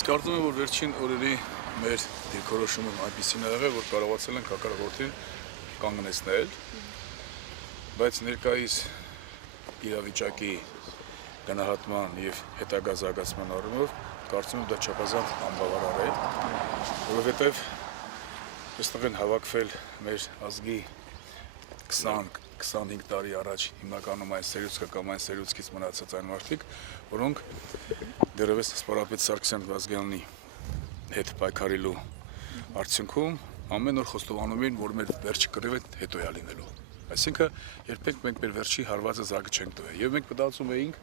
Ես կարծում եմ, որ վերջին օրերի մեր դիրքորոշումը այնպիսին եղել է, որ կարողացել ենք հակառակորդին կանգնեցնել, բայց ներկայիս իրավիճակի գնահատման եւ հետագա զարգացման առումով կարծում եմ դա չափազանց անբավարար է, որովհետեւ այստեղ են հավաքվել մեր ազգի 20-25 տարի առաջ հիմնականում այն սերուցքը կամ այն սերուցքից մնացած այն մարդիկ, որոնք դեռևս Սպարապետ Սարգսյան Վազգենյանի հետ պայքարելու արդյունքում ամեն օր խոստովանում էին, որ մեր վերջի կռիվը հետո է լինելու։ Այսինքն երբեք մենք մեր վերջի հարվածը զարգ չենք տվել։ Եվ մենք մտածում էինք,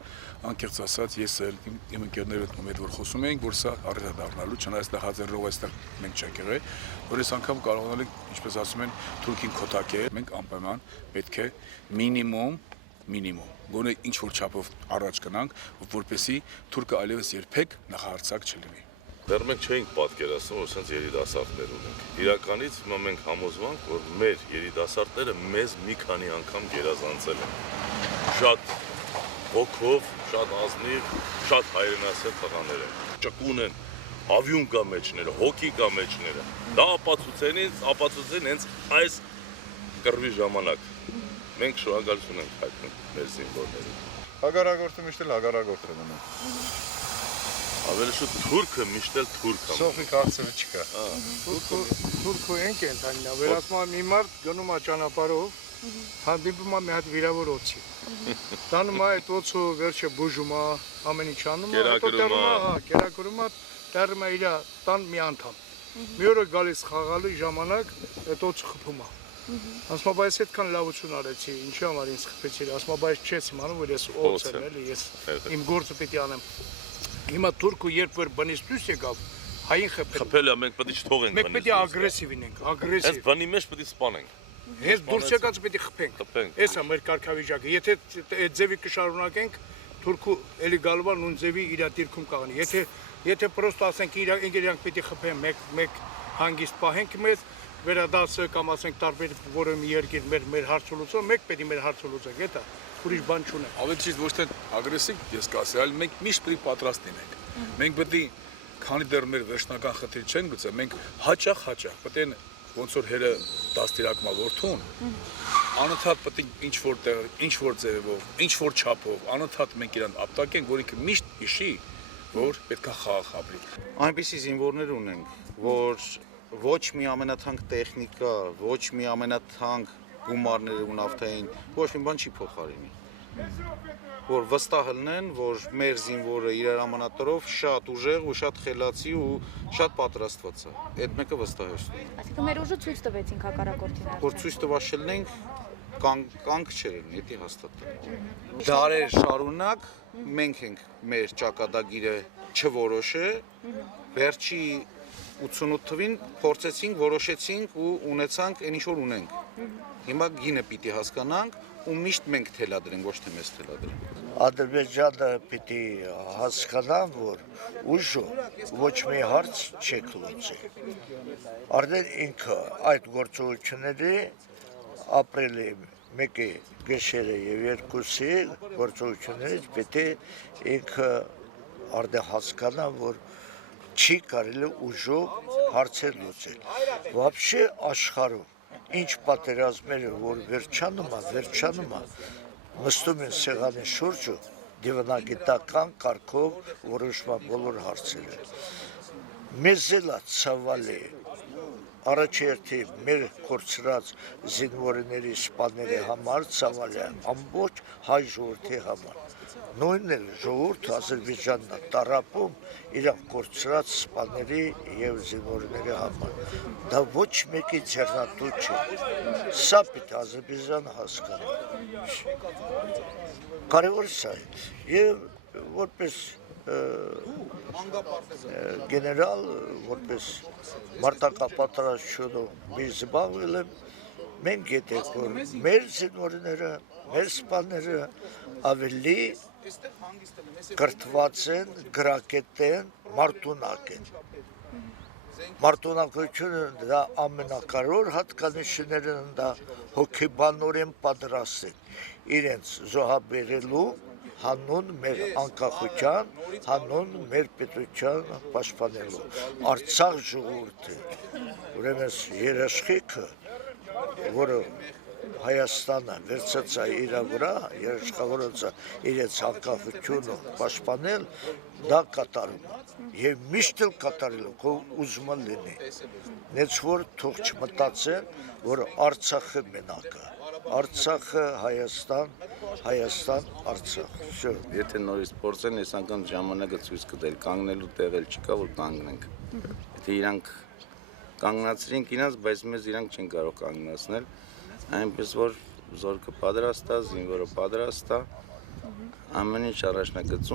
անկեղծ ասած, ես էլ իմ ընկերներով հետ որ խոսում էինք, որ սա առիթ է դառնալու, չնայած դա հազարով այստեղ մենք չենք եղել, որ այս անգամ կարողանալ ենք, ինչպես ասում են, Թուրքին քոթակել, մենք անպայման պետք է մինիմում գոնե ինչ որ չափով առաջ գնանք, որպեսզի թուրքը այլևս երբեք նախահարցակ չլինի։ Դեռ մենք չէինք պատկերացնում, որ սենց երիտասարդներ ունենք։ Իրականից հիմա մենք համոզվանք, որ մեր երիտասարդները մեզ մի քանի անգամ գերազանցել են։ Շատ ոգով, շատ ազնիվ, շատ հայրենասեր տղաներ են։ Ճկուն են, ավյուն կա մեջները, հոգի կա մեջները։ Դա ապացուցեն հենց այս կռվի ժամանակ։ Մենք շնորհակալություն ենք հայտնում մեր զինվորներին։ Հագարագործը միշտ էլ հագարագործ է մնում։ Ավելի շուտ թուրքը միշտ էլ թուրք է։ Սոխիկ հարցը չկա։ Թուրքը են կենթանին, վերացման մի մարդ գնում է ճանապարհով, հանդիպում է մի հատ վիրավոր օձի։ Տանում է այդ օձը վերջը բուժում է, ամեն ինչ անում է, հետո կերակրում է, դառնում է իր տան մի անդամ։ Մի օր գալիս խաղալու ժամանակ այդ օձը խփում է։ Ասում է, բայց այդքան լավություն արեցի, ինչի համար ինձ խփեցիր, ասում է, բայց չես իմանում, որ ես օձ եմ, էլի, ես իմ գործը պիտի անեմ։ Հիմա թուրքը երբ որ բնից դուրս եկավ, հային խփել է, մենք պետք է չթողենք բնից։ Մենք պետք է ագրեսիվ լինենք, ագրեսիվ։ Հենց բնի մեջ պետք է սպանենք։ Հենց դուրս եկած պետք է խփենք։ Էս է մեր կարգավիճակը։ Եթե այդ ձևի կշարունակենք, թուրքը էլի գալու է նույն ձևի իր դիրքում կաղնի։ Եթե պրոստը ասենք իրանք պետք է խփեն, մեկ հանգիստ պահենք մեզ, վերադասը կամ ասենք տարբեր որևէ մի երկիր մեր հարցը լուծում, մեկ պետք է մեր հարցը լուծենք, դա ուրիշ բան չունենք։ Ավելի ճիշտ ոչ թե ագրեսիվ ես կասեի, այլ մենք միշտ պետք է պատրաստ լինենք։ Մենք պետք է քանի դեռ մեր վերջնական խնդիր չեն գուցե, մենք հաճախ պետք է ոնց որ հերը դաստիարակումա որդուն, անընդհատ պետք է ինչ որ ձևով, ինչ որ չափով, անընդհատ մենք իրան ապտակենք, որ ինքը միշտ հիշի, որ պետք է խաղ ապրի։ Այնպիսի զինվորներ ունենք, որ ոչ մի ամենաթանկ տեխնիկա, ոչ մի ամենաթանկ գումարներ ու նավթային ոչ մի բան չի փոխարինի, որ վստահ լինեն, որ մեր զինվորը իր հրամանատարով շատ ուժեղ ու շատ խելացի ու շատ պատրաստված է, այդ մեկը վստահեցնում։ Այսինքն մեր ուժը ցույց տվեցինք հակառակորդին։ Որ ցույց տված չլինենք, կանգ չերեն, դա հաստատ է։ Դարեր շարունակ մենք ենք մեր ճակատագիրը չորոշել, վերջի 88 թվին փորձեցինք, որոշեցինք ու ունեցանք այն ինչ որ ունենք։ Հիմա գինը պիտի հասկանանք ու միշտ մենք թելադրենք, ոչ թե մեզ թելադրենք։ Ադրբեջանը պիտի հասկանա, որ ուժը ոչ մի հարց չեք լուծի։ Արդեն ինքը այդ գործողությունների ապրիլի 1-ի գիշերը եւ 2-ի գործողություններից պետք է ինքը արդեն հասկանա, որ չի կարելի ուժով հարցեր լուծել։ Вообще աշխարհում ինչ պատերազմներ որ վերջանում է, նստում են սեղանի շուրջը դիվանագիտական կարգով որոշման բոլոր հարցերը։ Մեզ էլ ցավալի առաջերտի մեր կորցրած զինվորների սպաների համար ցավալի ամբողջ հայ ժողովրդի համար։ Նույնն էլ ժողովուրդը Ադրբեջանն է տարապում իրանք կորցրած սպաների եւ զինվորների համար։ Դա ոչ մեկի ձեռնատու չէ։ Սա պետք է Ադրբեջանը հասկանա։ Կարևոր սա է։ Եվ որպես գեներալ, որպես մարտակապատրաստչություն մի զբաղվել եմ, մենք գիտենք, որ մեր զինվորները, մեր սպաները ավելի կրթված են, գրագետ են, մարտունակ են։ Մարտունակությունը դա ամենակարևոր հատկանիշներն դա հոգեբանորեն պատրաստ են իրենց զոհաբերելու հանուն մեր անկախության, հանուն մեր պետության պաշտպանելու։ Արցախ ժողովուրդը, ուրեմն երաշխիքը, որը Հայաստանը վերցած է իր վրա, երաշխավորած է իրենց անկախությունը պաշտպանել, դա կատարում է։ Եվ միշտ էլ կատարելու, որ ուզում լինի։ Նենց որ թող չմտածեն, որ Արցախը մենակ է։ Արցախը Հայաստան, Հայաստան, Արցախ։ Всё։ Եթե նորից փորձեն, այս անգամ ժամանակը ցույց կտել, կանգնելու տեղ էլ չկա, որ կանգնենք։ Եթե իրանք կանգնացրինք իրանց, բայց մեզ իրանք չեն կարող կանգնացնել, այնպես որ զորքը պատրաստ է, զինվորը պատրաստ է, ամեն ինչ առաջնագծում